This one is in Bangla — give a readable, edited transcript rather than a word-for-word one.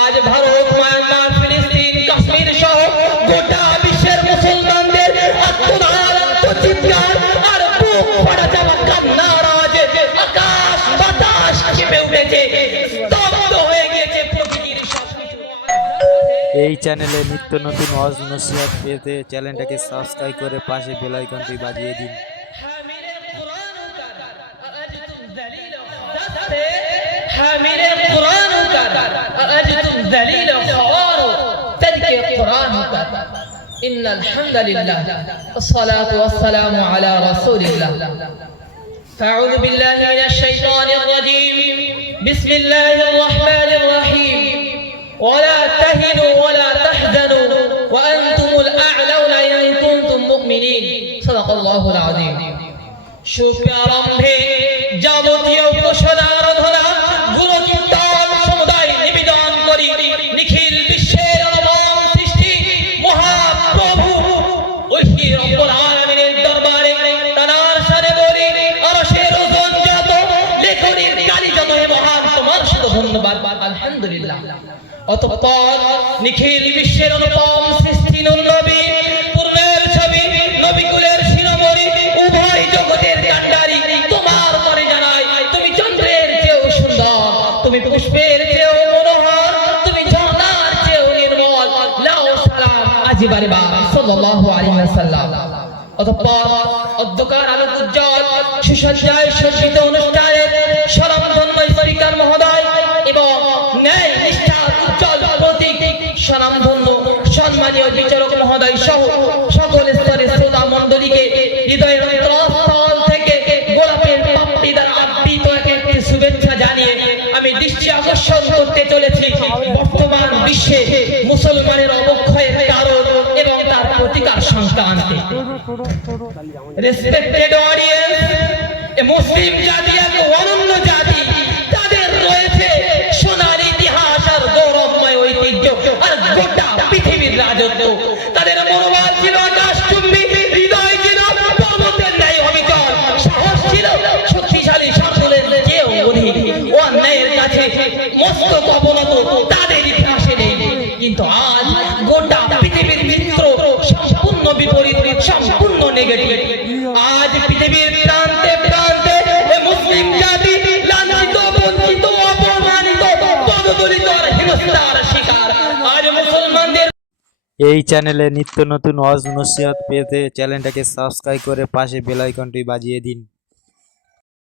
আজ ভারত, মায়ানমার, ফিলিস্তিন, কাশ্মীর সহ গোটা বিশ্বের মুসলমানদের আত্মদান, আত্মচিৎকার আর বুক ফাটা যাওয়া কান্নার আওয়াজে আকাশ বাতাস কেঁপে উঠেছে, স্তব্ধ হয়ে গিয়েছে প্রকৃতির সবকিছু। এই চ্যানেলে নিত্য নতুন ওয়াজ নসিহত পেতে চ্যানেলটাকে সাবস্ক্রাইব করে পাশে বেল আইকনটি বাজিয়ে দিন। إن الحمد لله والصلاة والسلام على رسول الله. أعوذ بالله من الشيطان الرجيم. بسم الله الرحمن الرحيم. ولا تهنوا ولا تحزنوا وأنتم الأعلون إن كنتم مؤمنين. صدق الله العظيم. শুক্রারম্ভে যাবতীয় উপাসনা আরাধনা গুণকীর্তন সমুদায় নিবেদন করি নিখিল বিশ্বের অনবম সৃষ্টি মহাপ্রভু ঐশী রব্বুল আলামিনের দরবারে তার শানে বলি আরশের ওজন যত লেখনির কালি যত হে মহান তোমার শুধু ধন্যবাদ আলহামদুলিল্লাহ। অতঃপর নিখিল বিশ্বের অনুপম সৃষ্টি নবী পূর্ণের ছবি নবীকুলের শিরোমণি উভয় জগতের কান্ডারি তোমার পরে জানাই তুমি চন্দ্রের চেয়েও সুন্দর, তুমি পুষ্পের চেয়েও মনোহর, তুমি ঝর্ণার চেয়েও নির্মল। লাও সালাম আজিবারে বা সাল্লাল্লাহু আলাইহি ওয়াসাল্লাম। অতঃপর অধ্যকার আলোক উজ্জ্বল সুসজ্জায় সজ্জিত অনুষ্ঠানের স্বনামধন্য স্পিকার মহোদয় এবং ন্যায় নিষ্ঠার উজ্জ্বল প্রতীক স্বনামধন্য সম্মানীয় বিচারক মহোদয় সহ সকল স্তরের শ্রোতা মণ্ডলীকে হৃদয়ের অন্তঃস্থল থেকে গোলাপের পাপড়ি দ্বারা আবৃত একটি শুভেচ্ছা জানিয়ে আমি দৃষ্টি আকর্ষণ করতে চলেছি বর্তমান বিশ্বে মুসলমানের অবক্ষয়ের কারণ এবং তার প্রতিকার সংক্রান্তে। রেসপেক্টেড অডিয়েন্স, মুসলিম জাতি এক অনন্য জাতি, তাদের রয়েছে সোনার ইতিহাস আর গৌরবময় ঐতিহ্য আর গোটা পৃথিবীর রাজত্ব। তাদের মনোবল ছিল আকাশচুম্বী, হৃদয় ছিল পর্বতের ন্যায় অবিচল, সাহস ছিল শক্তিশালী সাগরের চেয়েও অধিক, অন্যায়ের কাছে মস্তক অবনত তাদের ইতিহাসে নেই। কিন্তু আজ গোটা পৃথিবীর চিত্র সম্পূর্ণ বিপরীত, সম্পূর্ণ নেগেটিভ। আজ পৃথিবীর প্রান্তে প্রান্তে মুসলিম জাতি লাঞ্ছিত, বঞ্চিত, অপমানিত, পদদলিত আর হেনস্থার শিকার। আজ মুসলমানদের এই চ্যানেলে নিত্য নতুন ওয়াজ নসিহত পেতে চ্যানেলটাকে সাবস্ক্রাইব করে পাশে বেল আইকনটি বাজিয়ে দিন।